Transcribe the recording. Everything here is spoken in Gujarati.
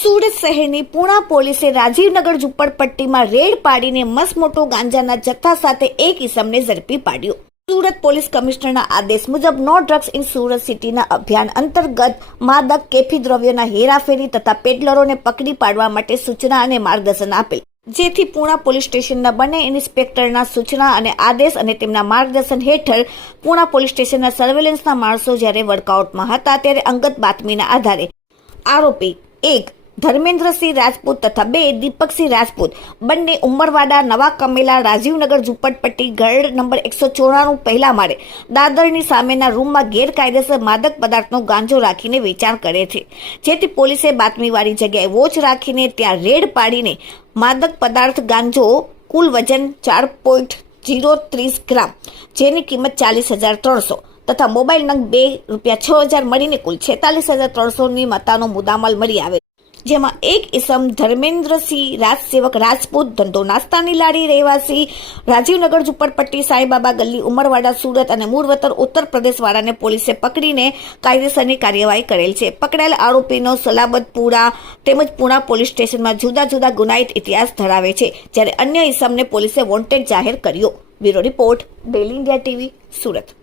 સુરત શહેરની પૂણા પોલીસે રાજીવનગર ઝુંપડપટ્ટીમાં રેડ પાડીને મસમોટો ગાંજાના જથ્થા સાથે એક ઇસમને ઝડપી પાડ્યો। સુરત પોલીસ કમિશનરના આદેશ મુજબ નો ડ્રગ્સ ઇન સુરત સિટીના અભિયાન અંતર્ગત માદક કેફી દ્રવ્યોના હેરાફેરી તથા પેડલરોને પકડી પાડવા માટે સૂચના અને માર્ગદર્શન આપેલ, જેથી પૂણા પોલીસ સ્ટેશનના બંને ઇન્સ્પેક્ટરના સૂચના અને આદેશ અને તેમના માર્ગદર્શન હેઠળ પૂણા પોલીસ સ્ટેશનના સર્વેલન્સના માણસો જ્યારે વર્કઆઉટમાં હતા ત્યારે અંગત બાતમીના આધારે આરોપી 1 ધર્મેન્દ્રસિંહ રાજપૂત તથા 2 દીપકસિંહ રાજપૂત બંને ઉમરવાડા નવા કમેલા રાજીવનગર ઝુંપડપટ્ટી ઘર નંબર 194 પહેલા માળે દાદરની સામેના રૂમમાં ગેરકાયદેસર માદક પદાર્થનો ગાંજો રાખીને વેચાણ કરે છે, જેથી પોલીસે બાતમીવાળી જગ્યાએ વોચ રાખીને ત્યાં રેડ પાડીને માદક પદાર્થ ગાંજો કુલ વજન 4.030 ગ્રામ, જેની કિંમત 40,300 તથા મોબાઈલ નંગ 2 રૂપિયા 6,000 મળીને કુલ 46,300ની મતાનો મુદ્દામાલ મળી આવે, જેમાં એક ઇસમ ધર્મેન્દ્રસિંહ રાજસેવક રાજપૂત ધંધો નાસ્તાની લારી રહેવાસી રાજીવનગર ઝુંપડપટ્ટી સાંઈબાબા ગલ્લી ઉમરવાડા સુરત અને મૂળ વતન ઉત્તર પ્રદેશ વાળાને પોલીસે પકડીને કાયદેસરની કાર્યવાહી કરેલ છે। પકડાયેલ આરોપીનો સલાબતપુરા તેમજ પૂણા પોલીસ સ્ટેશનમાં જુદા જુદા ગુનાહિત ઇતિહાસ ધરાવે છે, જ્યારે અન્ય ઇસમને પોલીસે વોન્ટેડ જાહેર કર્યો। Bureau report, daily India TV, Surat.